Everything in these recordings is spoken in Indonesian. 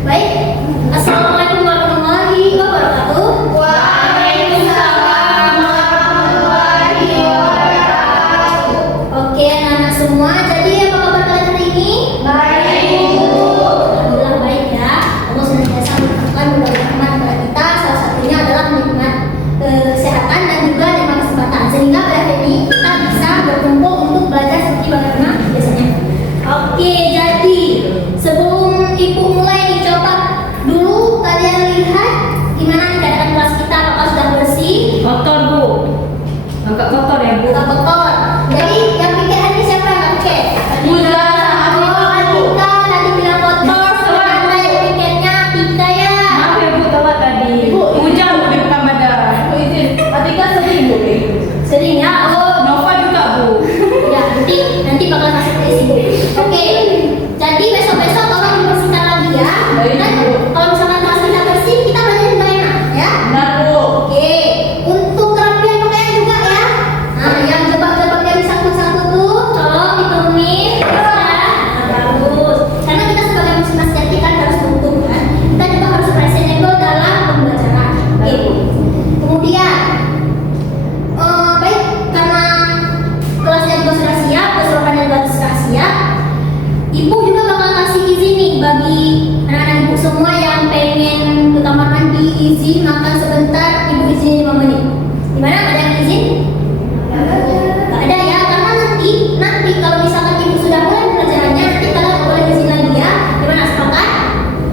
Baik, Assalamualaikum warahmatullahi wabarakatuh. Waalaikumsalam warahmatullahi wabarakatuh. Oke, anak-anak semua, jadi apa kabar kalian hari ini? Baik, Bu. Alhamdulillah baik ya. Allah senantiasa memberikan berbagai rahmat kepada kita. Salah satunya adalah nikmat kesehatan dan juga nikmat kesempatan. Sehingga pada hari ini kita bisa berkumpul untuk belajar seperti bagaimana biasanya. Oke, jadi sebelum Ibu mulai nih, coba dulu kalian lihat gimana nih keadaan kelas kita. Apakah sudah bersih? Kotor, Bu. Agak kotor ya, Bu. Agak kotor. Jadi yang pikir ini siapa yang nggak pikir? Bunda, Kita tadi bilang kotor, ternyata yang pikirnya kita ya. maaf ya, Bu, telat tadi. Bu, Hujan di depan badan. Bu izin, Atika sering Bu kayak gitu. Sering ya. Oh, Nova juga, Bu. ya nanti bakal masuk ke sini. Oke. Jadi besok-besok tolong dibersihkan lagi ya. Baik, Dan Bu. kalau misalkan kelas kita bersih, kita belajar di mana ya? Nah, Bu. Oke, untuk kerapian pakaian juga ya. Nah, yang jebak-jebak yang disangkut-sangkut tuh, tolong diturunin ya. Nah, bagus. Karena kita sebagai muslimah sejati kan harus utuh kan. Kita juga harus presentable dalam pembelajaran. Oke. Kemudian, baik karena kelasnya juga sudah siap, keseluruhannya juga sudah siap. Ibu juga bakal kasih izin nih bagi anak-anak ibu semua yang pengen ke kamar mandi, izin makan sebentar, ibu izin 5 menit. Gimana? Ada yang izin? Gak ada ya, karena nanti kalau misalkan ibu sudah mulai pelajarannya, nanti kalian boleh izin lagi ya. Gimana, sepakat?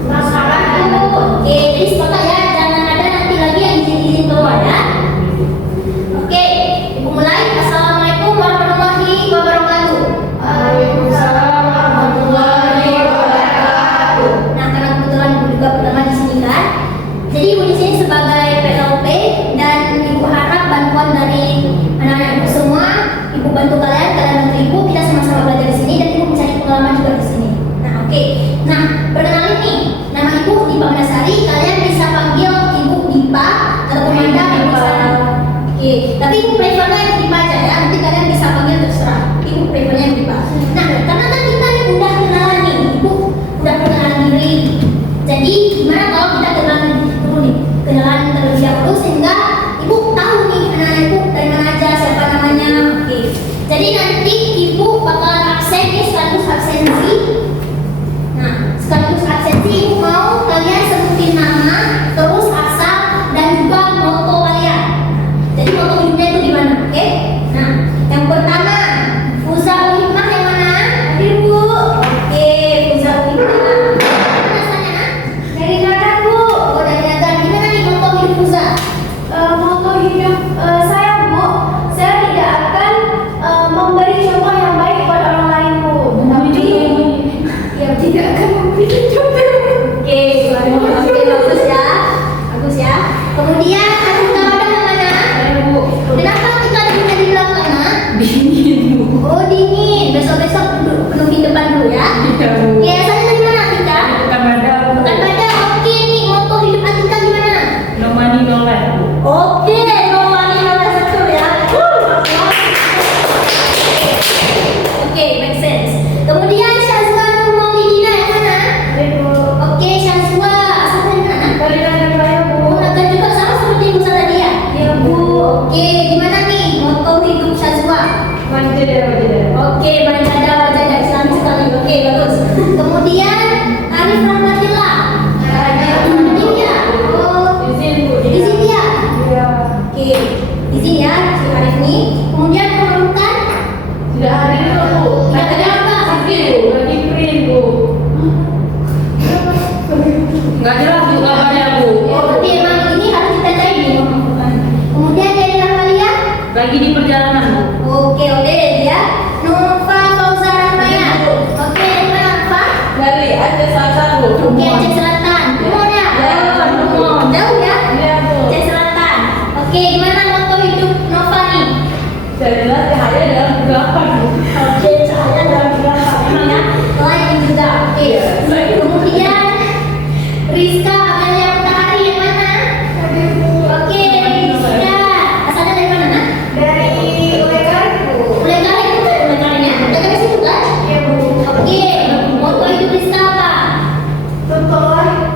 Sepakat, Bu. Oke, jadi sepakat ya, jangan ada nanti lagi yang izin-izin keluar ya. Oke, ibu mulai. Assalamualaikum warahmatullahi wabarakatuh. Waalaikumsalam warahmatullahi wabarakatuh. Nah, karena kebetulan ibu juga pertama di sini kan, jadi ibu di sini sebagai PLP dan ibu harap bantuan dari anak-anak ibu semua. Ibu bantu kalian bantu ibu, kita sama-sama belajar di sini dan ibu mencari pengalaman juga di sini. Nah, oke. Nah, perkenalin nih, nama ibu Dipa Mandasari. Kalian bisa panggil ibu Dipa atau Manda ibu sana. Oke, tapi ibu prefernya yang Dipa aja ya. Nanti kalian bisa panggil terserah. Ibu prefernya yang Dipa. Nah, karena kan kita nih udah kenalan nih, ibu udah perkenalan diri. Jadi gimana kalau kita kenalan dulu nih, kenalan terlebih dahulu sehingga ibu tahu nih anak-anak ibu dari mana aja, siapa namanya. Oke. Jadi nanti ibu bakalan absen nih sekaligus absensi. Nah, sekaligus absensi ibu mau kalian sebutin nama, terus asal dan juga moto kalian. Jadi moto hidupnya itu gimana? Oke? Nah, yang pertama Fuza Hikmah yang mana? Hadir Bu. Oke, Fuza Hikmah. Mana asalnya? Dari Nagan Bu. Oh, dari Nagan. Gimana nih moto hidup Fuza? Moto hidup saya, Bu, saya tidak akan memberi contoh yang baik buat orang lain, Bu, tapi ya tidak akan memberi contoh. Oke, bagus ya. Bagus ya. Kemudian Arifka ada yang mana? Bu. Kenapa kita ada di belakang? Nak? Dingin, Bu. Oh, dingin. Besok-besok duduk penuhi depan dulu ya. Iya, Bu. Oke, asalnya dari mana Atika? Depan badan, Bu. Bukan pada. Oke, nih moto hidup Atika gimana? No money, no life, Bu. Oke, no money, no life, betul ya. Oke, make sense. Kemudian Syazwa Nur Maulidina yang mana? Oke, Syazwa asalnya dari mana? Dari Nagan Raya, Bu. Oh, Naga juga sama seperti Ibu Sada dia. Iya, Bu. Oke, gimana nih moto hidup Syazwa? Manja deh, manja deh. Oke, banyak wajah Islami sekali. Oke, bagus. Kemudian Arif Rahmatillah. Hadir ya? Oh, Izin, Bu. izin dia. Iya. Oke, izin ya si Arif nih. Kemudian pengerukan. Sudah hadir kok, Bu. Ya, kenapa? Izin, Bu. Lagi print, Bu. Nggak jelas, Bu, kabarnya, Bu. Oh, berarti emang ini harus ditandai nih pengerukan. Kemudian dari Rahmalia. Lagi di perjalanan, Bu. Oke, ya. Nova Fauza Rahmaya. Oke, dari mana Nova? Dari Aceh Selatan, Bu. Oke, Aceh Selatan. Kumon ya? Ya. Kumon. Jauh ya? Iya, Bu. Aceh Selatan. Oke, gimana moto hidup Nova nih? Saya lihat cahaya dalam kegelapan, Bu. Oke, cahaya dalam gelap emang ya. Lain juga. Oke. Kemudian Rizka Amelia Matahari yang mana? Oke, Rizka. Asalnya dari mana? Nak? Dari Ulekan, Bu. Ulekan itu Ulekan ya? Ulekan di situ kan? Iya, Bu. Oke. Moto hidup Rizka apa? Contohlah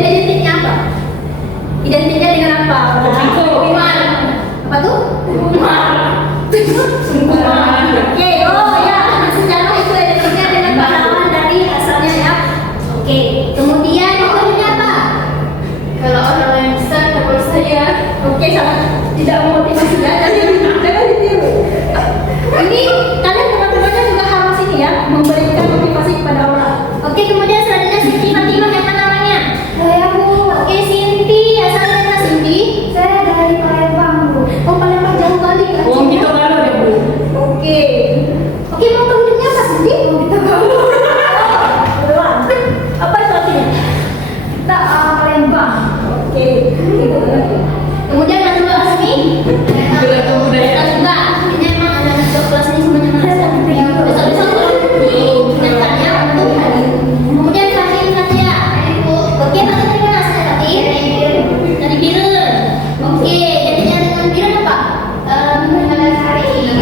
Identiknya apa? Identiknya dengan apa? Kopi. Apa tuh? Sungguhan. Oke, oh ya, karena sejarah itu identiknya dengan pahlawan dari asalnya ya. Oke, kemudian motifnya apa? Kalau orang lain besar, kalau saya Oke, sangat tidak memotivasi ya, tapi jangan ditiru. Ini kalian teman-temannya juga harus ini ya, memberikan motivasi kepada orang. Oke, kemudian selanjutnya Sinti Fatimah yang mana namanya? saya Bu. Oke, Sinti, asalnya dari mana Sinti? Saya dari Palembang Bu. Oh, Palembang jauh kali kan? Wong kita baru deh, Bu. Oke. Oke, mau hidupnya apa Sinti? Mau kita apa itu artinya? Kita Palembang. Oke. Kemudian Mas Mbak Asmi? Juga kebudayaan. Kita juga. Ini emang ada masuk kelas ini semuanya merasa. Besok-besok tolong diingatkan ya untuk hari. Kemudian Fatin Fatia. Oke, Fatin dari mana? Saya Fatin. Dari Biren. Oke, jadinya dengan Biren apa? Hari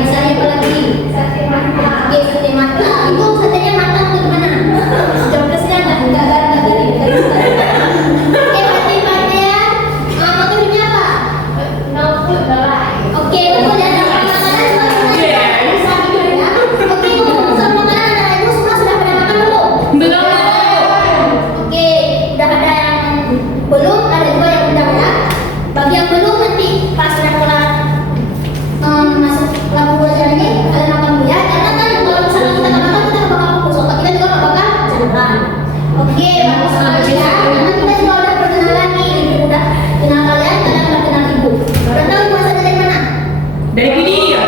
Saya apa lagi? Sate mata. Oke, sate mata. Itu satenya matang atau gimana? Jam kesini enggak garing. Oke, Fatin Fatia. Motifnya apa? No food, no life. Oke, kemudian ada makanan bisa gitu ya. Oke, ngomong soal makanan, anak ibu semua sudah pada makan belum? Belum. Oke, udah ada yang belum, ada juga yang udah ya. Bagi yang belum nanti pas sudah kelar masuk lampu belajar ini, kalian makan dulu ya. Karena kan kalau misalnya kita nggak makan, kita nggak bakal fokus. Otak kita juga nggak bakal jalan. Oke, bagus sekali ya. Karena kita juga udah perkenalan nih, ibu udah kenal kalian udah kenal ibu. Udah tahu ibu asalnya dari mana? Dari Pidi ya.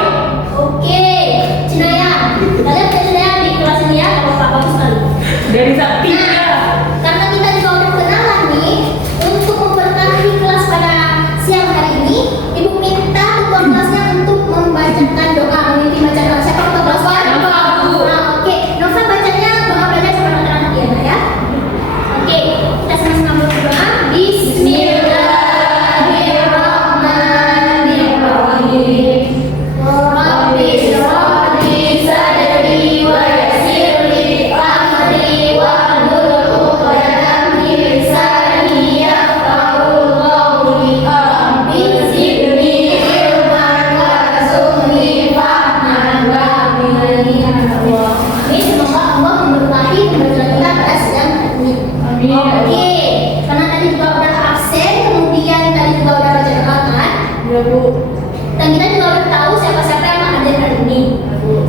Oke, Cinaya. Kalian punya Cinaya di kelas ini ya, kalau Pak bagus sekali. Dari Sakti ya. Karena kita juga udah kenalan nih, untuk memberkahi kelas pada siang hari ini, Ibu minta ketua kelasnya untuk membacakan doa, mengikuti bacaan doa. Siapa ketua kelas? Nova, Bu. Nah, oke, Nova bacanya doa belajar sama anak-anak Diana ya. Oke, kita sama-sama berdoa. Bismillahirrahmanirrahim. Rabbi shrah li sadri wa yassir li amri wahlul 'uqdatam min lisani yafqahu qawli. Rabbi zidni ilman warzuqni fahman wa amin. Semoga Allah memberkahi pembelajaran kita pada siang hari ini. Amin. Oke, karena tadi juga udah absen, kemudian tadi juga udah baca doa kan? Ya Bu. Dan kita juga udah tahu siapa-siapa yang hadir hari ini.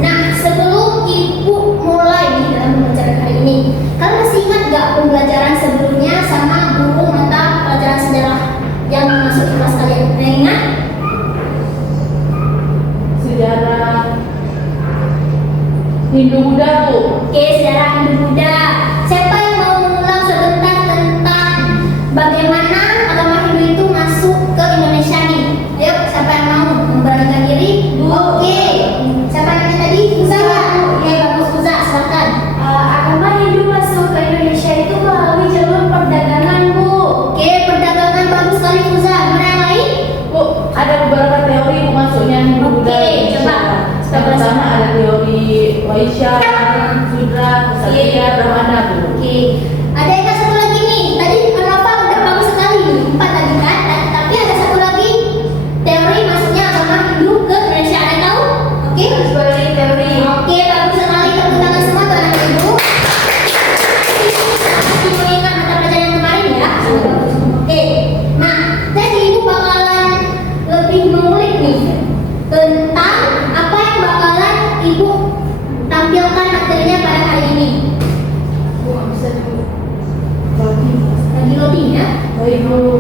Nah, sebelum Ibu mulai nih dalam pembelajaran hari ini, kalian masih ingat gak pembelajaran sebelumnya sama guru mata pelajaran sejarah yang masuk di kelas kalian? Ingat? Sejarah Hindu-Buddha Bu. Oke, sejarah Hindu-Buddha. Siapa yang mau mengulang sebentar tentang bagaimana agama Hindu itu masuk ke Indonesia nih? Ayo, siapa yang mau memberanikan diri? Oke. Siapa yang tadi? Fuza ya? Oke, bagus Fuza, silakan. Agama Hindu masuk ke Indonesia itu melalui jalur perdagangan Bu. Oke, perdagangan bagus sekali Fuza. Gimana yang lain? Bu, ada beberapa teori Bu masuknya Hindu-Buddha. Oke, coba. Yang pertama ada teori Waisya, Sudra, Ksatria, Brahmana Bu. Oke. Ada yang satu lagi nih. Tadi Nova udah bagus sekali nih. 4 tadi kan? Tapi ada satu lagi teori masuknya agama Hindu ke Indonesia. Ada yang tahu? Oke. Sebagai teori. Oke, bagus sekali. Tepuk tangan semua tuan anak ibu. Masih mengingat mata pelajaran yang kemarin ya. Oke. Nah, jadi ibu bakalan lebih mengulik nih tentang apa yang bakalan ibu tampilkan materinya pada hari ini. Bu, nggak bisa Bu. Lagi loading ya. Baik Bu.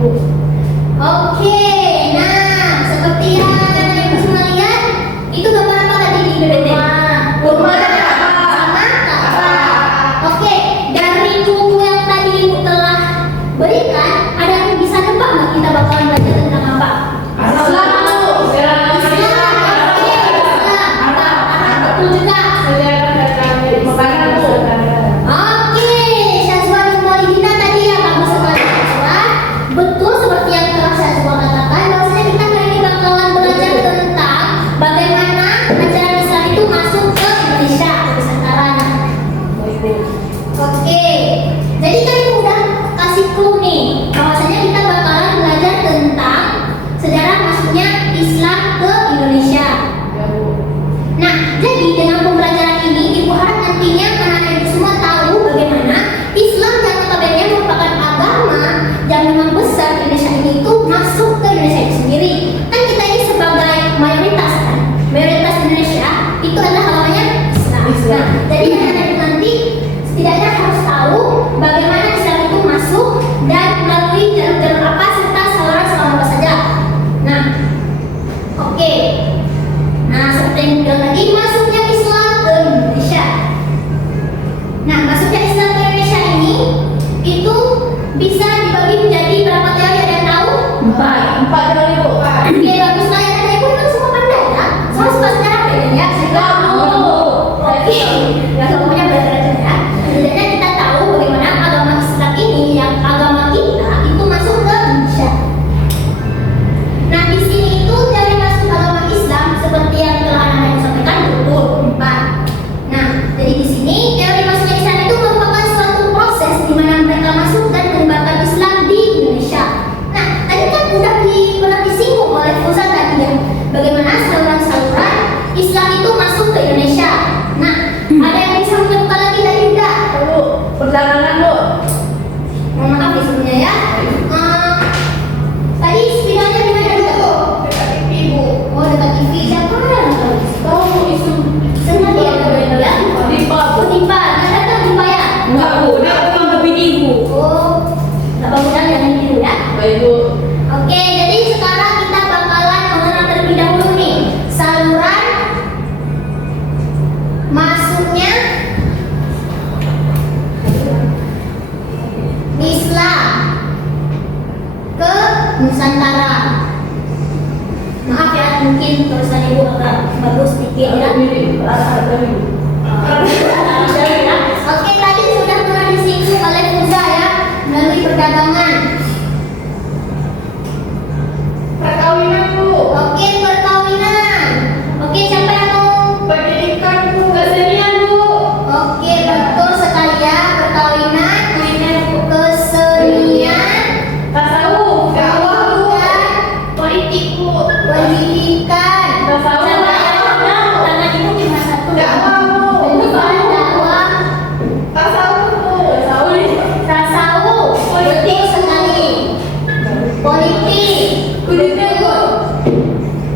Bu. Oke, nah seperti yang anak ibu semua lihat, itu gambar apa tadi di PPT? Rumah dan kapal. Sama kapal. Oke, dari buku yang tadi ibu telah berikan, ada yang bisa nebak nggak kita bakalan belajar tentang apa? Islam Bu. Islam. Oke, Islam. Betul juga. Makanan Bu. Oke, Syazwan dan Walidina tadi ya bagus sekali Syazwan. Betul seperti yang telah Syazwan katakan. bisa dibagi menjadi berapa teori, ada yang tahu? 4 teori Bu. Oke, bagus sekali. Ada ibu memang semua pandai ya? Semua suka sejarah kayaknya ya? Enggak, Bu. Oke, ya semuanya belajar aja ya. Setidaknya kita tahu bagaimana agama Islam ini, yang agama kita itu masuk ke Indonesia. Nah, di sini itu teori masuk agama Islam seperti yang telah Anda sampaikan betul 4. Nah, jadi di sini teori masuknya Islam itu merupakan suatu proses di mana mereka masuk dan menyebarkan Islam di Indonesia. Nah, tadi kan udah pernah disinggung oleh Ustaz tadi ya, bagaimana saluran-saluran Islam itu masuk ke Indonesia. Nah, ada yang bisa menemukan lagi tadi enggak? Bu, perjalanan Bu. Mohon maaf ya sebelumnya ya. Tadi spidolnya di mana dulu? Dekat TV Bu. Oh, dekat TV. Siapa yang nonton? Tahu Bu isu Sengaja ya, ya? Timpa Bu. Timpa, nggak datang Timpa ya? Enggak Bu, dia memang berbini Bu. Oh, nggak bangunan jangan tidur ya. Baik Bu. Oke, jadi sekarang kita bakalan mengenal terlebih dahulu nih saluran masuknya Islam ke Nusantara. Maaf ya, mungkin tulisan ibu agak bagus sedikit ya. Mirip arah dari Bu. Oke, tadi sudah pernah disinggung oleh Fuza ya, melalui perdagangan. Perkawinan Bu. Oke, perkawinan. Oke, siapa yang mau? Pendidikan Bu. Kesenian Bu. Oke, betul sekali ya. Perkawinan, kesenian, Tasawuf. Dakwah Bu. dan Politik Bu. pendidikan. Tasawuf. Coba yang tangan ibu cuma satu. Dakwah Bu. Pendidikan, dakwah, Tasawuf Bu. Tasawuf. tasawuf. Betul sekali. Politik. Kuliner Bu.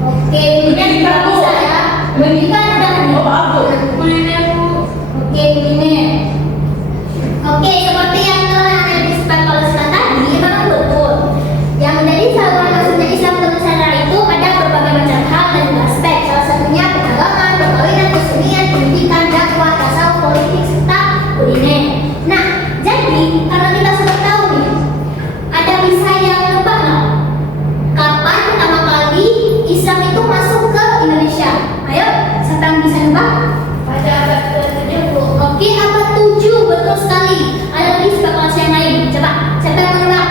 Oke, kuliner juga bisa ya. Pendidikan udah nih. Oh, maaf Bu. Kuliner Bu. Oke, kuliner. Oke, seperti yang telah Anda disebutkan oleh Ustaz tadi, memang betul. Yang menjadi saluran masuknya Islam ke Nusantara itu ada berbagai macam hal dan aspek. Salah satunya perdagangan, perkawinan, kesenian, pendidikan, dakwah, tasawuf, politik, serta kuliner. Nah, jadi karena kita sudah tahu nih, ada bisa yang nebak nggak? Kapan pertama kali Islam itu masuk ke Indonesia? Ayo, siapa yang bisa nebak? Pada abad ke-7 Bu. Oke, abad 7, betul sekali. Ada lagi spekulasi yang lain. Coba, siapa yang menebak?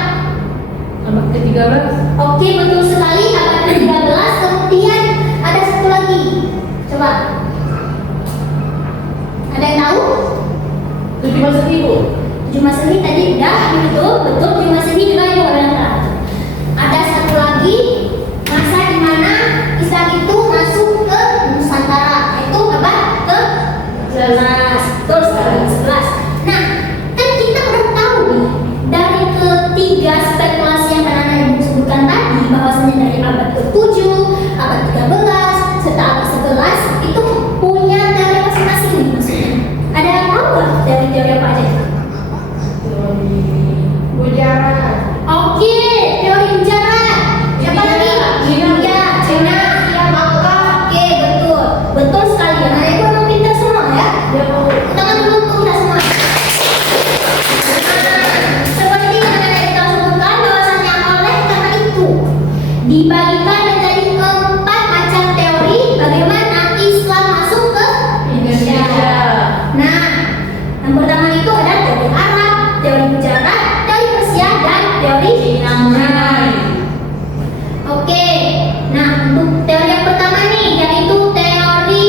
Abad ke-13. Oke, betul sekali. Abad ke-13. Kemudian ada satu lagi. Coba. Ada yang tahu? 7 Masehi Bu. 7 Masehi tadi udah, betul, betul. 7 Masehi juga yang benar. Ada satu lagi masa di mana Islam itu masuk ke Nusantara, yaitu abad ke-11. Betul sekali, 11. Nah, kan kita udah tahu nih dari ketiga spekulasi yang pernah Ibu sebutkan tadi, bahwasanya dari abad ke-7, abad ke-13, serta abad 11 itu punya teori masing-masing nih maksudnya. Ada yang tahu nggak teori-teori apa aja? Teori Bujaran. Oke, teori bujaran. Siapa lagi? Cina. Ya, Cina. Ya maka. Oke, betul. Betul sekali ya. Nah, itu memang pintar semua ya. Ya Bu. Tangan dulu untuk kita semua. Nah, seperti yang tadi kita sebutkan bahwasanya oleh karena itu dibagikan menjadi 4 macam teori bagaimana Islam masuk ke Indonesia. Nah, yang pertama itu ada teori Arab, teori bujaran, teori Persia, dan teori Cina. Oke, nah untuk teori yang pertama nih yaitu teori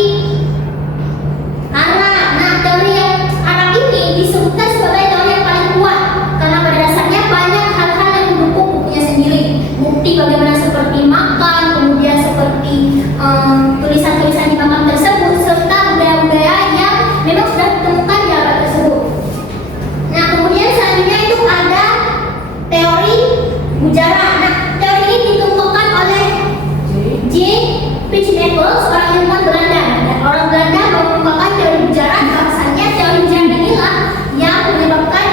Arab. Nah, teori yang Arab ini disebutkan sebagai teori yang paling kuat karena pada dasarnya banyak hal-hal yang mendukung bukunya sendiri. Bukti bagaimana seperti makan, kemudian seperti tulisan-tulisan di makam tersebut, serta budaya-budaya yang memang sudah ditemukan di abad tersebut. Nah, kemudian selanjutnya itu ada teori bujaran. Nah, teori ini ditemukan oleh J. Pichnevel, seorang ilmuwan Belanda. Dan orang Belanda mengemukakan teori bujaran, bahwasanya teori bujaran inilah yang menyebabkan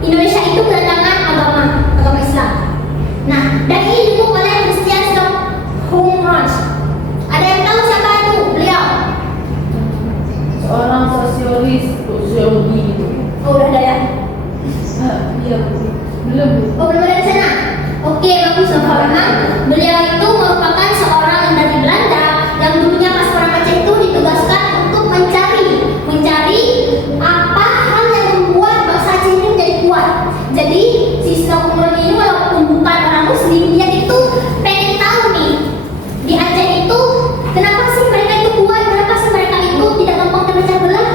Indonesia itu kedatangan agama Islam. Nah, dan ini didukung oleh Christian Stockholm. Ada yang tahu siapa itu beliau? Seorang sosiologi gitu. Oh, udah ada ya. Iya Bu. Belum. Oh, belum ada di sana. Oke, bagus. Memang beliau itu merupakan seorang yang dari Belanda yang dulunya pas orang Aceh itu ditugaskan untuk mencari apa hal yang membuat bangsa Aceh ini menjadi kuat. Jadi si Snowball ini walaupun bukan orang Muslim, dia itu pengen tahu nih di Aceh itu kenapa sih mereka itu kuat, kenapa sih mereka itu tidak gampang terpecah belah.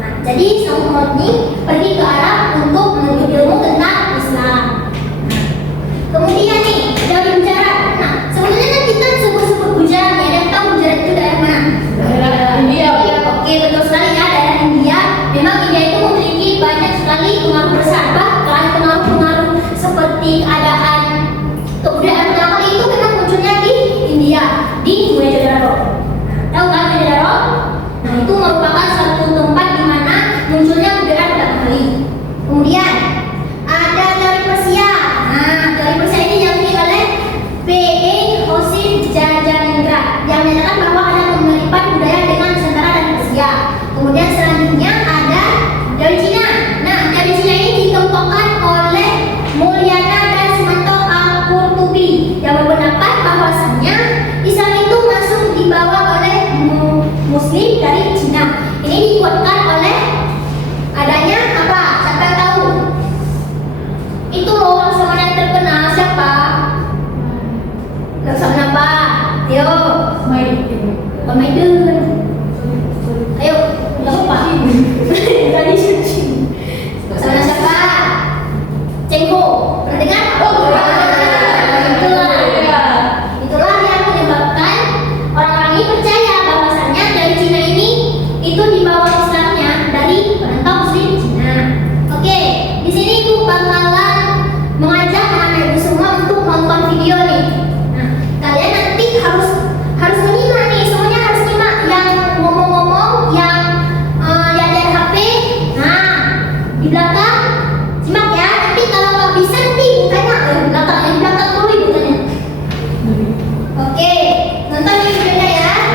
Nah, jadi Snowball ini pergi ke Arab untuk menuntut ilmu tentang Islam. Kemudian nih, dari Gujarat. Nah, sebenarnya kan kita sebut-sebut Gujarat ya, dan tahu Gujarat itu daerah mana? Daerah India. Ya, oke, betul sekali ya, daerah India. Memang India itu memiliki banyak sekali pengaruh besar, bahkan pengaruh-pengaruh seperti keadaan kebudayaan pertama kali itu memang munculnya di India, di Mohenjo-daro. Tahu kan Mohenjo-daro? Nah, itu merupakan satu tempat di mana munculnya kebudayaan pertama kali. Kemudian ada teori Persia. Nah, teori Persia ini diakini oleh P.A. Hosin Jajanendra yang menyatakan bahwa ada kemiripan budaya dengan Nusantara dan Persia. Kemudian selanjutnya ada teori Cina. Nah, teori Cina ini dikemukakan oleh Mulyana dan Simanto Al-Qurtubi yang berpendapat bahwasannya Islam itu masuk dibawa oleh Muslim dari Cina. Ini dikuatkan oleh adanya apa? Siapa yang tahu? Itu loh laksamana yang terkenal siapa? Laksamana apa? Ayo, Pemaidun. Ayo, nggak apa? Tadi suci. Laksamana siapa? Cheng Ho. Pernah dengar? Itulah yang menyebabkan orang-orang ini percaya bahwasannya dari Cina ini itu dibawa Islamnya dari perantau Muslim Cina. Oke, di sini itu bakalan mengajak anak-anak ibu semua untuk nonton video nih. Nah, kalian nanti harus menyimak nih, semuanya harus nyimak yang ngomong-ngomong, yang lihat HP. Nah, di belakang simak ya. Nanti kalau nggak bisa nanti bukanya di belakang dulu ibunya. Oke, nonton nih videonya ya. Nah,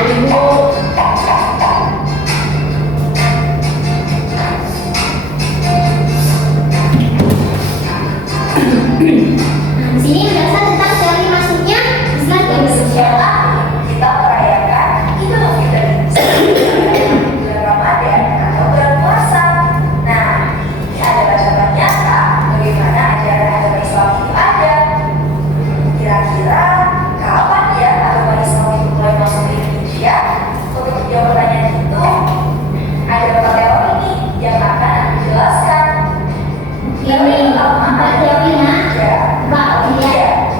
di sini menjelaskan tentang teori masuknya Islam ke Indonesia. Kita merayakan Idul Fitri bulan Ramadan atau bulan puasa. Nah, ini ada bacaan nyata bagaimana ajaran agama Islam itu ada. Kira-kira kapan ya agama Islam itu mulai masuk ke Indonesia? Untuk menjawab pertanyaan itu, ada beberapa teori nih yang akan aku jelaskan. Ini apa teorinya? Coba lihat.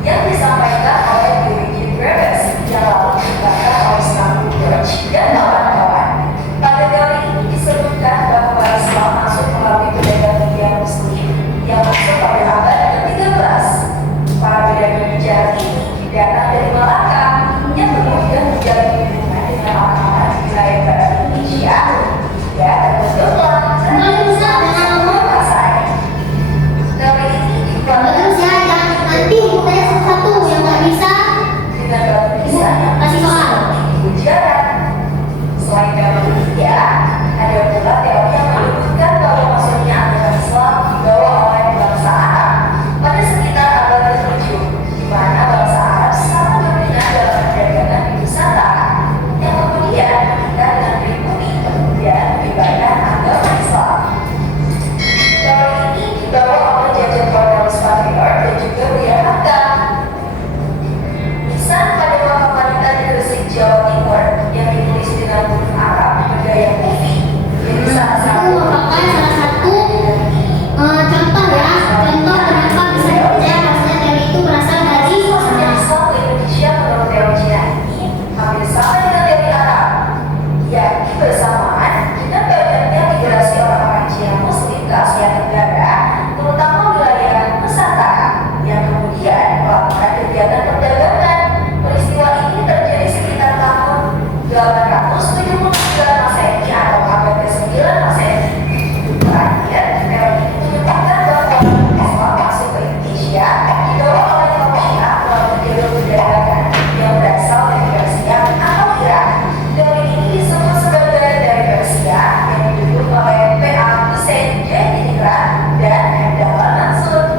Yang disampaikan oleh Eugene Breves yang lalu dikembangkan oleh Stanley George dan kawan-kawan. Pada teori ini disebutkan bahwa Islam masuk melalui pedagang India Muslim yang masuk pada abad ke-13. Para pedagang hijrah ini datang dari Malaka yang kemudian menjalin hubungan dengan orang-orang di wilayah barat Indonesia. Ya, terbentuklah teori ini dikuatkan Terus ya, yang nanti tanya satu-satu yang nggak bisa dengan batu nisan yang kasih soal. di Gujarat. Selain teori India, ada pula teori yang menyebutkan bahwa masuknya agama Islam dibawa oleh bangsa Arab pada sekitar abad ke-7, di mana bangsa Arab sangat dominan dalam perdagangan di Nusantara, yang kemudian menikah dengan pribumi dan menyebarkan agama Islam. Teori ini dibawa oleh Jajan Cornelis Patrior dan juga Buya Hamka. Lisan pada wafat wanita di Gresik, Jawa Timur yang ditulis dengan huruf Arab bergaya kufi. Jadi salah Itu satu merupakan salah satu contoh ya, contoh kenapa bisa dipercaya bahwasanya teori itu berasal dari masuknya Islam ke Indonesia menurut teori Cina ini hampir sama dengan teori Arab. Yakni bersamaan dengan banyaknya migrasi orang-orang Cina Muslim ke Asia Tenggara, terutama wilayah Nusantara, yang kemudian melakukan kegiatan perdagangan. Peristiwa ini terjadi sekitar tahun 879 Masehi atau abad ke-9 Masehi. Terakhir, teori ini menyebutkan bahwa Islam masuk ke Indonesia dibawa oleh kaum Syiah melalui jalur perdagangan yang berasal dari Persia atau Iran. Teori ini disebut sebagai dari Persia yang didukung oleh P.A. Hussein Jainingrat dan M. Dahlan Mansur.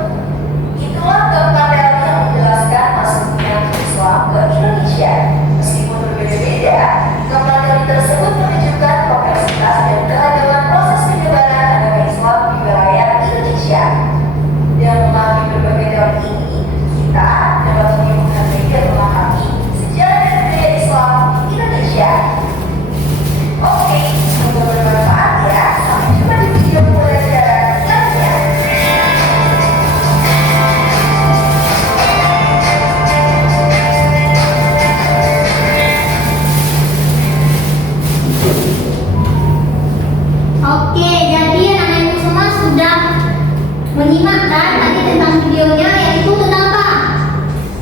kan tadi tentang videonya, yaitu tentang apa?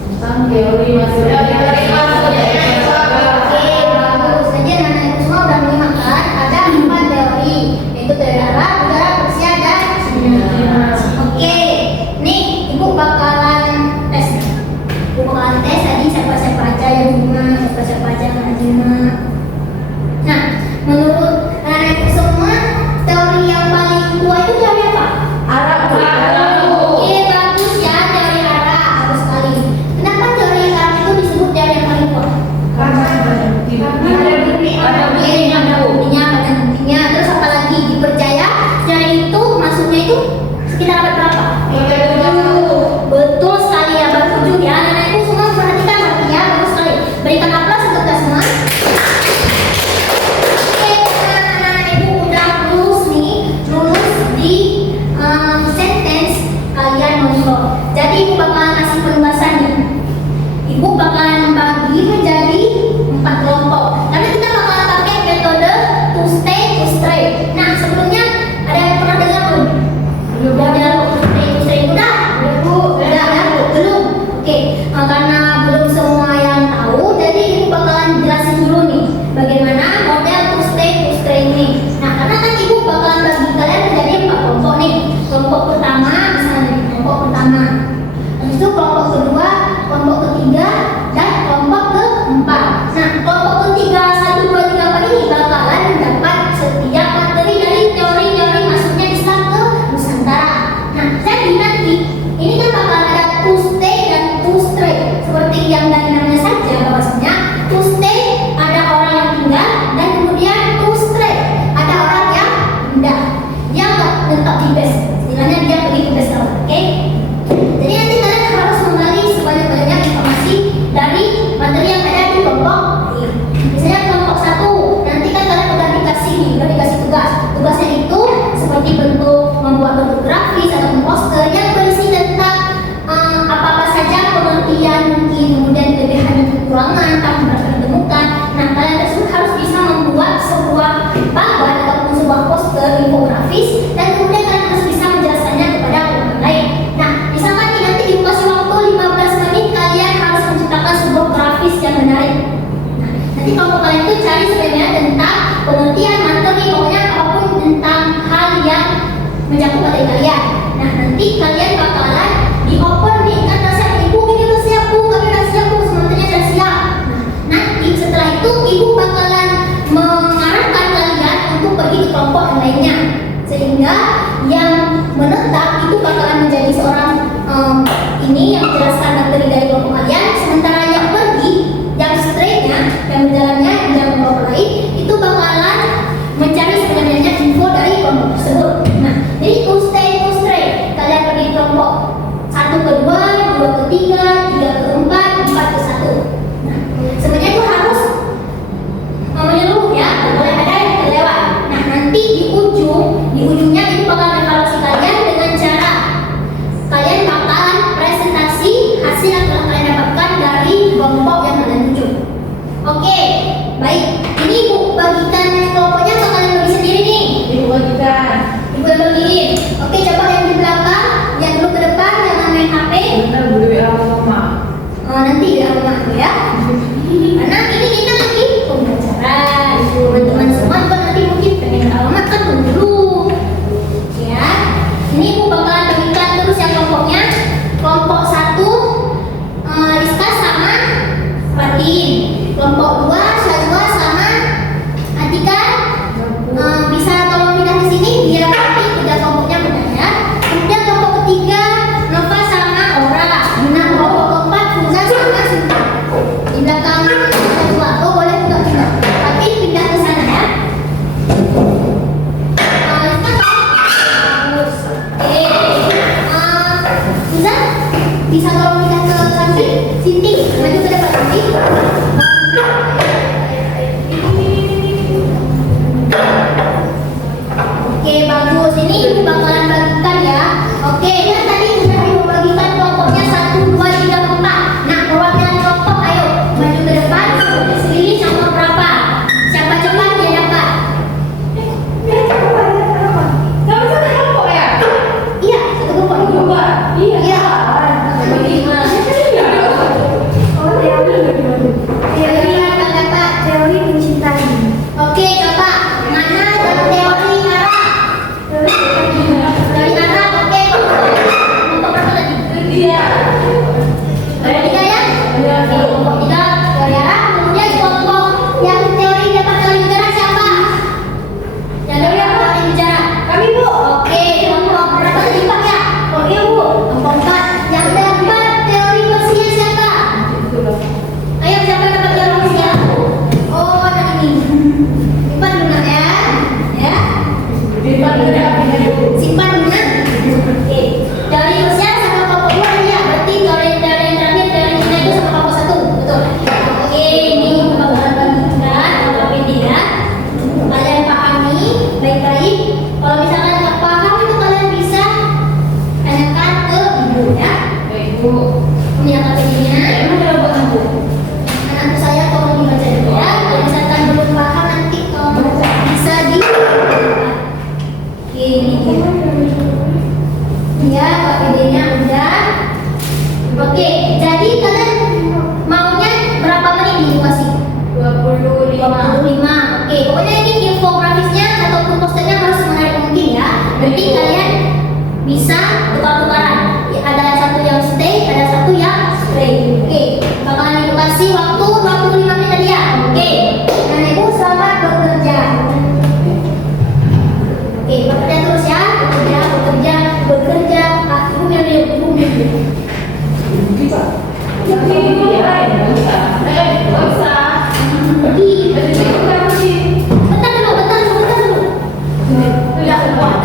Tentang teori masuknya. Oke, bagus. Jadi anak-anak ibu semua udah menyimak kan? Ada 4 teori, yaitu teori arah, udara, Persia, dan Cina. Oke, nih ibu bakalan tes. Ibu bakalan tes tadi siapa-siapa aja yang nyimak, siapa-siapa aja yang nggak nyimak. Nah, menurut anak-anak ibu semua, teori yang paling tua itu teori apa? Arab. Oke, bagus ya, teori arah, bagus sekali. Kenapa teori arah itu disebut teori yang paling tua? Ada buktinya. Terus apa lagi? Dipercaya teori itu masuknya itu sekitar abad berapa? Betul sekali ya, abad 7 ya. Anak-anak ibu semua perhatikan artinya, bagus sekali. Berikan aplaus untuk kita semua. Oke, karena anak-anak ibu udah lulus di sentence, kalian monggo. Jadi ibu bakalan kasih penugasan nih. Ibu bakalan membagi menjadi 4 kelompok. Karena kita bakalan pakai metode to stay to stray. Nah, sebelumnya ada yang pernah dengar belum? Udah ada to stay to stray udah? Belum. Oke, karena belum semua yang tahu, jadi ibu bakalan jelasin dulu nih bagaimana model to stay to stray ini. Nah, karena kan ibu bakalan bagi kalian menjadi 4 kelompok nih. Kelompok pertama misalnya kelompok pertama. Habis itu kelompok kedua, kelompok ketiga, dan kelompok keempat. Nah, kelompok ketiga 1, 2, 3, 4 ini bakalan mendapat setiap materi dari teori-teori masuknya Islam ke Nusantara. Nah, jadi nanti ini kan bakalan ada to stay dan to stray. Seperti yang dari namanya saja bahwasanya to stay ada orang yang tinggal dan kemudian to stray ada orang yang pindah. Dia nggak tetap di base, istilahnya dia pergi ke base lawan. Oke? Jadi nanti kalian harus menggali sebanyak-banyaknya informasi dari materi yang ada di kelompok ini. Misalnya kelompok 1, nanti kan kalian udah dikasih tugas. Tugasnya itu seperti bentuk membuat bentuk grafis atau poster yang berisi tentang apa-apa saja pengertian mungkin, kemudian kelebihan dan kekurangan, tapi merasa ditemukan. Nah, kalian tersebut harus bisa membuat sebuah papan ataupun sebuah poster infografis dan kemudian kalian harus bisa menjelaskannya kepada orang lain. Nah, misalkan nih nanti dikasih waktu 15 menit, kalian harus menciptakan sebuah grafis yang menarik. Nah, nanti kelompok kalian itu cari sebenarnya tentang pengertian materi, pokoknya apapun tentang hal yang mencakup materi kalian. Nah, nanti kalian bakalan di open nih kan rasa ibu ini udah siap bu, kami udah siap bu, semuanya sudah siap. Nah, nanti setelah itu ibu bakalan mengarahkan kalian untuk pergi ke kelompok yang lainnya, sehingga yang menetap itu bakalan menjadi seorang ini yang menjelaskan materi dari kelompok kalian, sementara yang pergi, yang straynya, yang berjalannya yang kelompok lain itu bakalan mencari sebenarnya info dari kelompok tersebut. Nah, jadi to stay to stray, kalian pergi ke kelompok 1 ke 2, 2 ke 3, 3 ke 4, 4 ke 1. Nah, sebenarnya itu harus menyeluruh ya, nggak boleh ada yang terlewat. Nah, nanti di ujungnya itu bakal evaluasi kalian dengan cara kalian bakalan presentasi hasil yang telah kalian dapatkan dari kelompok yang kalian tuju. Oke, baik. Ini ibu bagikan kelompoknya atau kalian bagi sendiri nih? Ibu bagikan. Ibu yang bagiin. Oke, coba yang di belakang, yang dulu ke depan, jangan main HP. Bentar dulu ya mama. Nanti ya rumah ya. Karena ini kita lagi pembelajaran. Teman-teman semua juga nanti mungkin pengen alamat kan dulu. Ya. Ini ibu bakalan bagikan terus yang kelompoknya. Kelompok 1 Rizka sama Fatin. Kelompok 2 Syazwa sama Atika. Bisa tolong pindah ke sini biar nanti 3 kelompoknya benar ya. Kemudian kelompok ketiga Nova sama Aura. Nah, kelompok keempat Fuza sama Sinta. Di belakang Syazwa. Oh, boleh juga pindah. Tapi pindah ke sana ya. Fuza bisa tolong pindah ke samping. Sinti, maju ke depan Sinti. Oke, bagus. Ini ibu bakalan bagikan ya. Oke, kan tadi sudah ibu bagikan kelompoknya 1, 2, 3, 4. Nah, perwakilan kelompok ayo maju ke depan. Pilih nomor berapa? Siapa cepat dia dapat. Kamu satu kelompok ya? Iya, 1 kelompok. Iya. Iya. Bagaimana? Oh, teori apa kata? Teori mencintai. Oke, coba mana teori Arab? Teori Arab, oke. Kelompok berapa tadi? Iya. Kelompok tiga ya? Iya. Kelompok tiga teori Arab. Kemudian kelompok yang teori dapat teori bicara siapa? Yang teori apa? Teori bicara. Kami, Bu. Oke, kelompok berapa tadi Pak ya? Oh, iya, Bu. Kelompok 4. Yang dapat teori Persia siapa? Ayo siapa yang dapat teori Persia? Oh, dan ini. Simpan dulu ya. Ya. Simpan dulu. Oke. Teori Persia sama kelompok 2 ya. Berarti teori yang terakhir teori Cina itu sama kelompok 1. Betul. Oke, ini bakalan bagikan kelompok ini ya. Kalian pahami baik-baik. Kalau misalkan nggak paham itu kalian bisa tanyakan ke ibu ya. Baik, Bu. Ini yang KPD-nya. Emang ada buat aku? Anak saya tolong dibaca dulu ya. Kalau misalkan belum paham nanti bisa di. Oke, ini dia. Ya, KPD-nya udah. Oke, jadi kalian maunya berapa menit dikasih? 25. Oke, pokoknya ini infografisnya ataupun posternya harus menarik mungkin ya. Berarti kalian bisa tukar-tukaran. Ya, ada yang satu yang stay, ada satu yang stray. Oke, bakalan dikasih waktu 25 menit tadi ya. Oke, dan ibu selamat bekerja. Oke, bekerja terus ya. Bekerja. Aku yang Tapi ini ya, bisa. Nggak usah. pergi. Bentar sih. Bentar dulu. Udah kuat.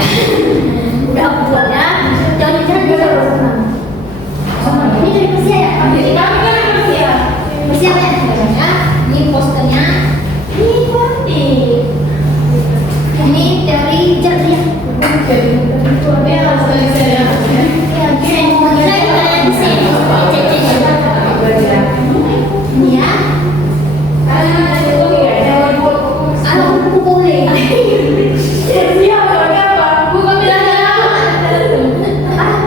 Udah kuat ya. Jangan bisa. Ini dari Persia ya? Jadi kami kan yang Persia. Persia ya? Ya. Ini posternya. Ini cantik. Ini teori jadinya. Ini harus saya. Ya, kira kalian bisa. Ini ya. Kalau buku boleh.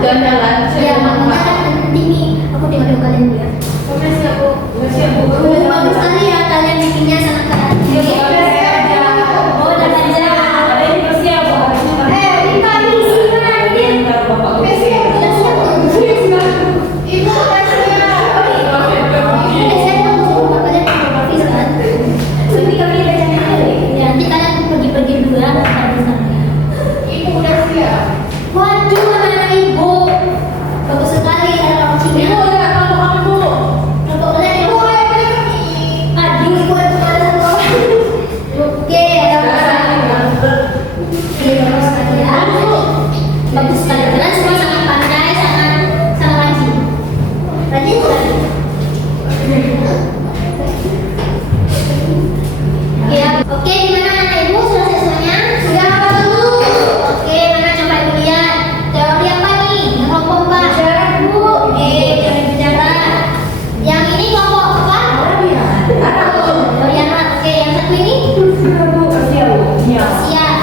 Jalan-jalan. Ya, makanya kan penting nih. Aku tengok kalian dulu ya. Bagus sekali ya kalian bikinnya sangat keren. Oh, udah aja. Udah siap belum? Ibu, Saya tahu semua kalian fotografis kan. Tapi kami bacanya dulu. Ya, nanti kalian pergi-pergi dulu ya. Ibu udah siap. Waduh, anak ibu. Bagus sekali ada orang Cina. Kelompok kalian ibu. Aduh, ibu ada satu orang. Oke, ada orang. Oke, bagus sekali ya. Bagus sekali. Kalian semua sangat pandai, sangat rajin. Rajin sekali. Oke, gimana anak ibu? Sudah sesuanya? Sudah dulu. Oke, mana coba ibu lihat. Teori apa nih? Yang kelompok 4. Sejarah bu. Oke, teori sejarah. Yang ini kelompok apa? Teori Arab. Oke, yang satu ini? Persia.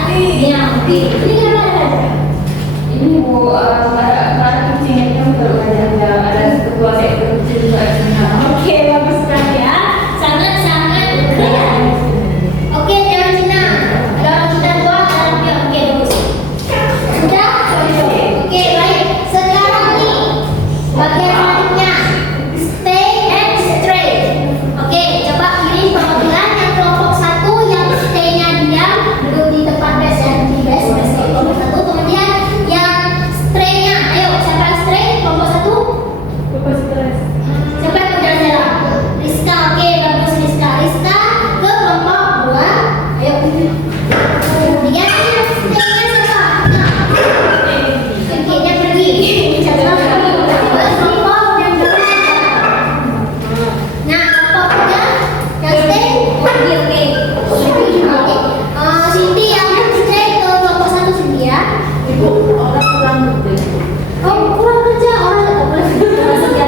Ya, oke. Ini kenapa ada belajar? Ini Bu, para kucingnya kan baru ada ketua sektor kecil juga di sana. Oke, bagus sekali ya. Sangat-sangat keren. Oke, teori Cina. Ada orang Cina dua, ada orang Arab. Oke, bagus. Sudah? Oke, baik. Sekarang nih, bagian selanjutnya. Stay and stray. Oke, coba kirim perwakilan yang kelompok 1 yang stay-nya diam duduk di tempat desk ya, di desk kelompok 1. Kemudian yang stray-nya, ayo siapa yang stray? Kelompok 1. Siapa yang mau jalan-jalan? Rizka, oke, bagus Rizka. Rizka ke kelompok 2. Ayo. Kemudian yang stay-nya siapa? Nah, perginya pergi. Siapa? Kelompok yang 2. Nah, kelompok 3 yang stay pergi, oke. Oke. Cindy yang stay ke kelompok 1 Cindy ya. Ibu, orang kurang betul. Oh, kurang kerja orang nggak boleh masuk ya.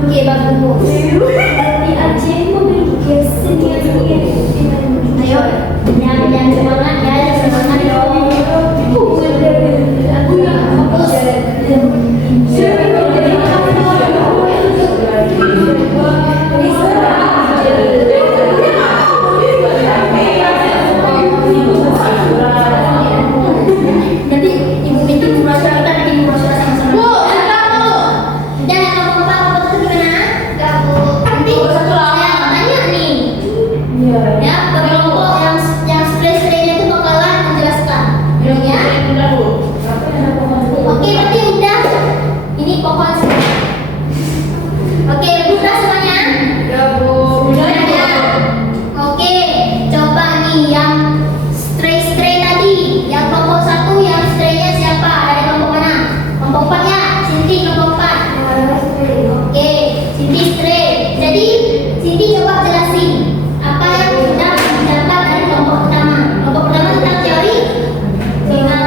Oke, bagus. Di Aceh mobil biasa dia Ayo, jangan semangat ya, jangan semangat dong. Fokus. Nanti ibu bikin brosur, kita bikin brosur sama-sama. Bu, udah yang kelompok itu gimana? Nanti saya tanya nih. Ya, ke kelompok yang spray-spraynya itu bakalan menjelaskan. Ya. Oke, berarti udah. Ini pokok. Oke, udah semuanya? Udah ya. Oke, coba nih yang stray tadi. Yang kelompok 1 yang straynya siapa? Dari kelompok mana? Kelompok 4 ya? Sinti kelompok 4. Oke, Sinti stray. Jadi, Sinti coba jelasin apa yang sudah didapat dari kelompok pertama. Kelompok pertama tentang teori Cina.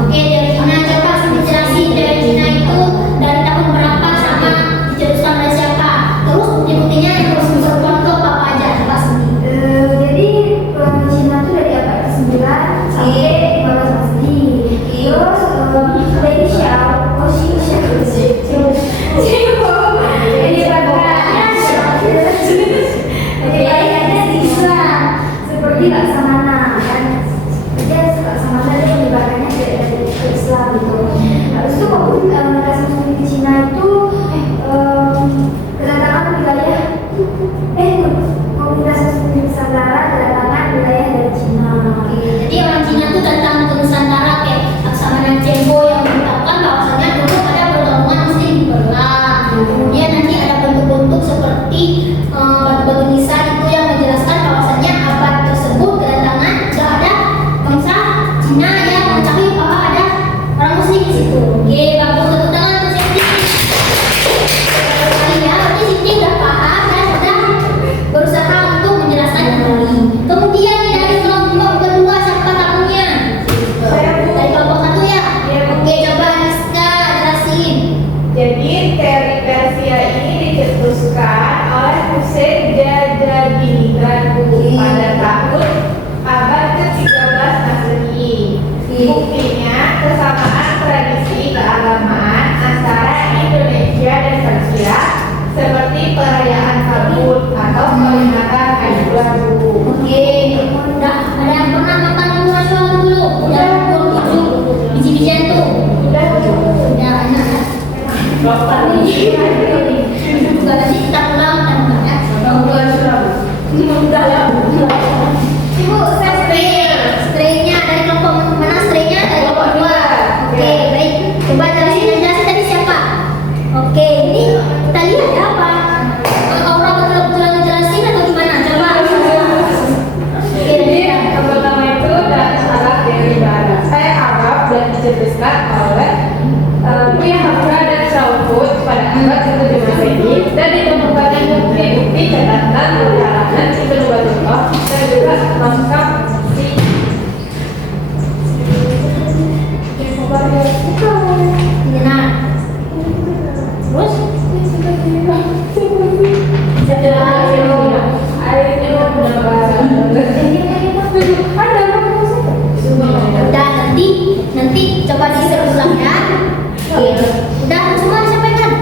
Oke, teori Cina. Coba Sinti jelasin teori Cina itu dari tahun berapa sama dicetuskan oleh siapa. Terus bukti-buktinya yang harus contoh apa aja. Coba Sinti. Jadi pelangi Cina itu dari abad ke-9 sampai 15 Masehi. Terus Lady Xiao, penyebarannya di Islam seperti Laksamana kan. Dia Laksamana dia penyebarannya dari Islam gitu. Habis itu komunitas Muslim di Cina itu kedatangan wilayah komunitas Muslim di Nusantara kedatangan wilayah dari Cina. Jadi orang Cina itu datang ke Nusantara kayak Laksamana Chengho yang menetapkan bahwasanya dulu ada pertarungan Muslim belah. Kemudian nanti ada bentuk-bentuk seperti batu-batu nisan itu yang menjelaskan bahwasanya abad tersebut kedatangan sudah ada bangsa Cina yang mengetahui bahwa ada orang Muslim di situ. Oke, bagus, tepuk tangan untuk Sinti. Ya, berarti Sinti udah paham dan sudah berusaha untuk menjelaskan kembali. Kemudian dari kelompok kedua siapa tamunya? Dari kelompok 1 ya? Oke, coba Rizka jelasin. Jadi teori Persia ini dicetuskan oleh Hussein Jajadigan pada tahun abad ke-13 Masehi. Buktinya kesamaan tradisi keagamaan antara Indonesia dan Persia seperti perayaan Kabul atau peringatan Hari Baru. Oke, udah ada yang pernah makan bubur nasional dulu? Udah 27 biji-bijian tuh? Udah enak ya? Bukan nanti kita pulang dan makan ya? Udah ya. Ibu, saya straynya dari kelompok mana? Straynya dari kelompok 2. Oke, baik. Coba jelasin tadi siapa? Oke, ini kita lihat ya apa? Aura betul-betul ngejelasin atau gimana? Coba. Oke, Yang pertama itu dari Arab dari Barat. Saya Arab dan dicetuskan oleh Buya Hamka dan Saud pada abad ke-7 Masehi dan ditemukan bukti-bukti catatan perjalanan Ibnu Battulah dan juga lengkap si Nah, terus? Udah, nanti coba diseru ulang ya. Oke, udah semua disampaikan?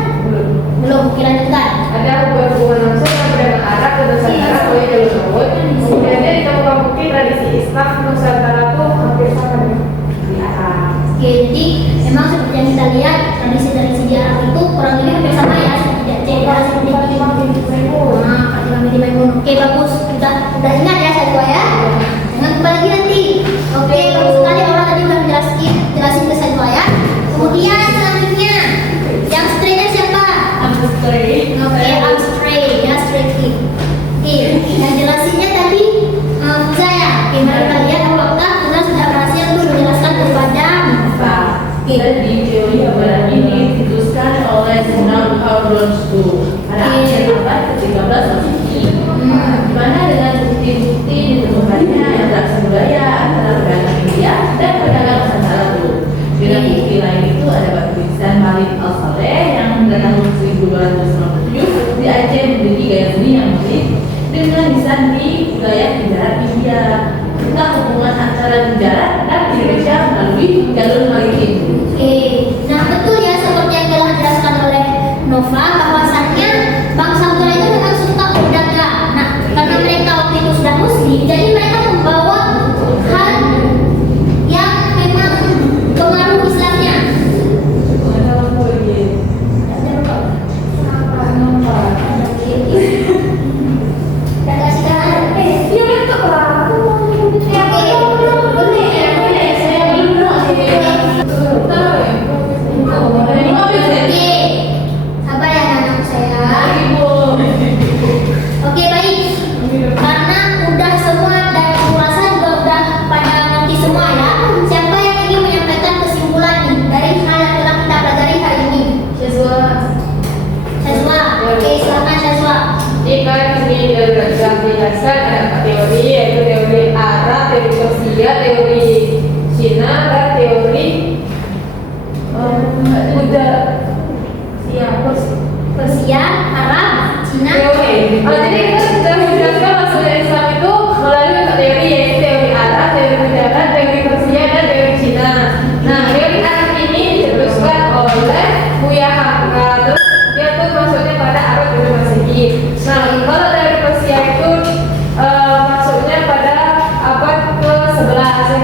Belum, dilanjutkan. ada hubungan langsung yang beragam Arab ke Nusantara oleh Jalur Laut. Kemudian ditemukan bukti tradisi Islam Nusantara itu hampir sama dengan di Arab. Oke, jadi memang seperti yang kita lihat tradisi-tradisi di Arab itu kurang lebih hampir sama ya, seperti Aceh, seperti Imam binti Maimun. Oke, bagus. Udah ingat ya Sajwa ya? Jangan kembali lagi nanti. Oke, bagus sekali orang tadi udah jelasin ke Sajwa ya. Kemudian selanjutnya yang straynya siapa? Oke, Amstray ya, stray king. Oke, yang jelasinnya tadi saya. Oke, mari kita lihat apakah kita sudah berhasil untuk menjelaskan kepada Mifa. Oke. Dan di teori abad ini diputuskan oleh Sunan Kudus pada akhir abad ke-13 Masehi, di mana dengan bukti-bukti ditemukannya interaksi budaya antara pedagang India dan pedagang Nusantara dulu. Dengan bukti lain itu ada batu nisan Bali Khalid Al-Saleh yang pada tahun 1297 di Aceh memiliki gaya seni yang unik dengan desain di budaya penjara India tentang hubungan antara penjara dan Indonesia melalui jalur maritim. Oke, nah betul ya seperti yang telah dijelaskan oleh Nova bahwasannya bangsa Buddha itu memang suka berdagang. Nah, karena mereka waktu itu sudah muslim, jadi mereka membawa hal yang memang pengaruh Islamnya. Dan kasihkan Iya betul lah. Sabar ya anak saya. Oke baik. Karena udah semua dan kurasa juga udah pada ngerti semua ya. Siapa yang ingin menyampaikan kesimpulan nih dari hal yang telah kita pelajari hari ini? Syazwa. Oke silakan Syazwa. Jika ini sudah dijelaskan ada 4 teori, yaitu teori Arab, teori Persia, teori Cina, dan teori Buddha. Persia, Arab, Cina. Teori. Jadi kita sudah menjelaskan maksudnya Islam itu melalui 4 teori, yaitu teori Arab, teori Buddha, teori Persia, dan teori Cina. Nah, teori Arab ini diteruskan oleh Buya Hamka. Terus dia tuh masuknya pada Arab dan Masehi. Nah, kalau teori Persia itu masuknya pada abad ke-11 ya.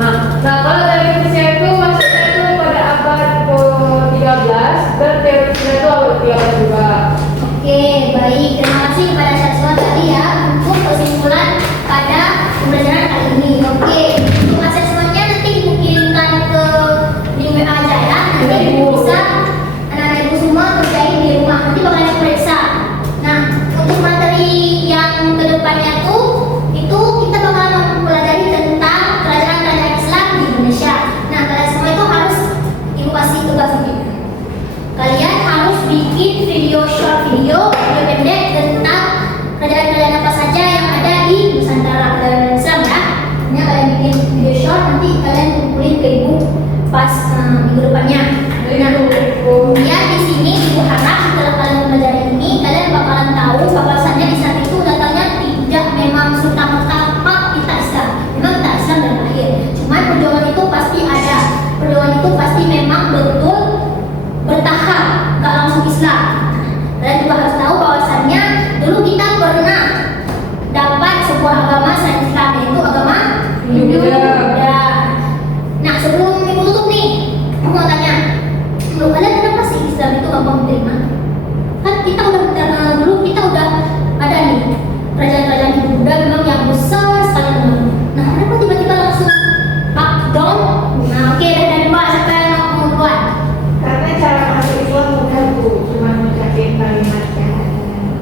Nah, kalau teori Persia itu masuknya itu pada abad ke-13 dan teori Cina itu abad ke-13 juga. Oke baik. Terima kasih kepada Syazwa tadi ya untuk kesimpulan pada pembelajaran kali ini. Oke, untuk asesmennya nanti ibu kirimkan ke link WA aja ya. Nanti ibu bisa anak-anak ibu semua kerjain di rumah. Nanti bakal diperiksa. Nah, untuk materi yang kedepannya tuh itu kita bakal mempelajari tentang kerajaan-kerajaan Islam di Indonesia. Nah, kalian semua itu harus ibu kasih tugas mungkin. Kalian harus bikin short video pendek tentang kerajaan-kerajaan apa saja yang ada di Nusantara kerajaan Islam ya. Ini kalian bikin video short, nanti kalian kumpulin ke ibu pas minggu depannya. Nah, kemudian di sini ibu harap setelah kalian mempelajari ini, kalian bakalan tahu bahwasannya di saat itu datangnya tidak memang serta-merta kita Islam. Memang kita Islam dan lahir. Cuman perjuangan itu pasti ada. Perjuangan itu pasti memang betul bertahap, gak langsung Islam. Kalian juga harus tahu bahwasannya dulu kita pernah dapat sebuah agama selain Islam, yaitu agama Hindu. Nah, sebelum ibu tutup nih, aku mau tanya, menurut kalian kenapa sih Islam itu gampang diterima? Kan kita udah dulu kita udah ada nih kerajaan-kerajaan Hindu Buddha memang yang besar sekali. Nah, kenapa tiba-tiba langsung up down? Nah, oke, dari Mbak siapa yang mau buat? Karena cara masuk Islam mudah tuh, cuma ngucapin kalimatnya.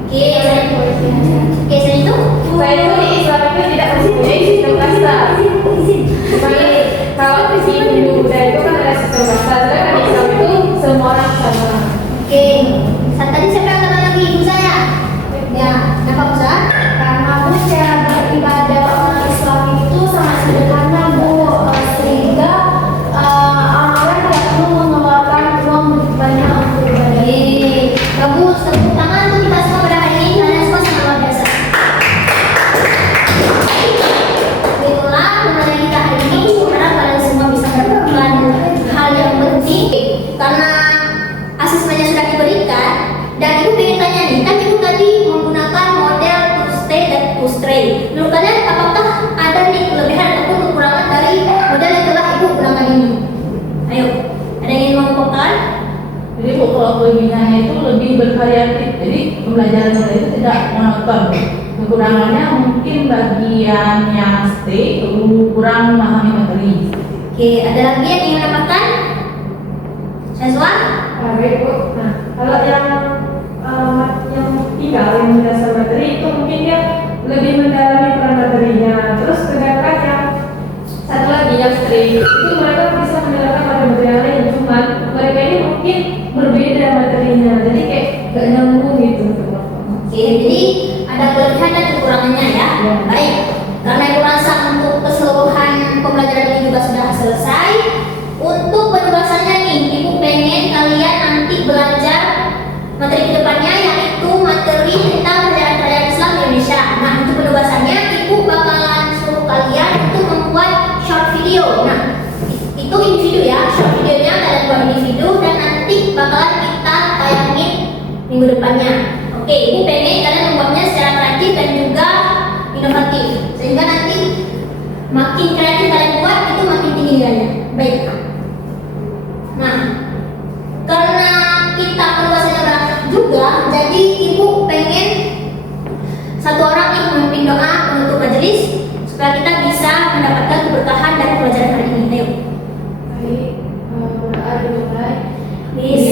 Oke, saya itu Saya itu di Islam itu tidak mempunyai sistem kasta. Makanya kalau di Hindu Buddha itu kan ada sistem kasta, sedangkan di Islam itu semua orang sama. Oke, saat tadi siapa yang kata lagi ibu saya? Ya, kenapa Ustaz? Karena Bu cara beribadah orang Islam itu sangat sederhana Bu, sehingga orang tidak perlu mengeluarkan uang banyak untuk beribadah. Bagus, tepuk tangan untuk kita semua pada hari ini. Kalian semua sangat luar biasa. Itulah pembelajaran kita hari ini. Harap kalian semua bisa mendapatkan hal yang penting karena asesmennya sudah diberikan. Dan ibu pengen tanya nih, kan ibu tadi menggunakan model to stay dan to stray. Menurut kalian apakah ada nih kelebihan ataupun kekurangan dari model yang telah ibu gunakan ini? Ayo, ada yang ingin mengungkapkan? Jadi Bu, kalau kelebihannya itu lebih bervariatif. Jadi pembelajaran kita itu tidak monoton. Kekurangannya mungkin bagian yang stay kurang memahami materi. Oke, ada lagi yang ingin menambahkan? Syazwa? Baik Bu. Nah, kalau yang tinggal yang mendasar materi itu mungkin dia lebih mendalami peran materinya. Terus sedangkan yang satu lagi yang string itu mereka bisa menjelaskan pada materi yang lain, cuman mereka ini mungkin berbeda materinya, jadi kayak gak nyambung gitu. Oke, jadi ada kelebihan dan kekurangannya ya. Baik, karena ibu rasa untuk keseluruhan pembelajaran ini juga sudah selesai. Untuk penugasannya nih, ibu pengen minggu depannya. Oke, ini pengen kalian membuatnya secara kreatif dan juga inovatif, sehingga nanti makin kreatif kalian buat itu makin tinggi nilainya. Baik. Nah, karena kita perluasannya banyak juga, jadi ibu pengen satu orang yang memimpin doa untuk majelis supaya kita bisa mendapatkan keberkahan dari pelajaran hari ini. Ayo. Baik, berdoa dimulai. Bismillahirrahmanirrahim.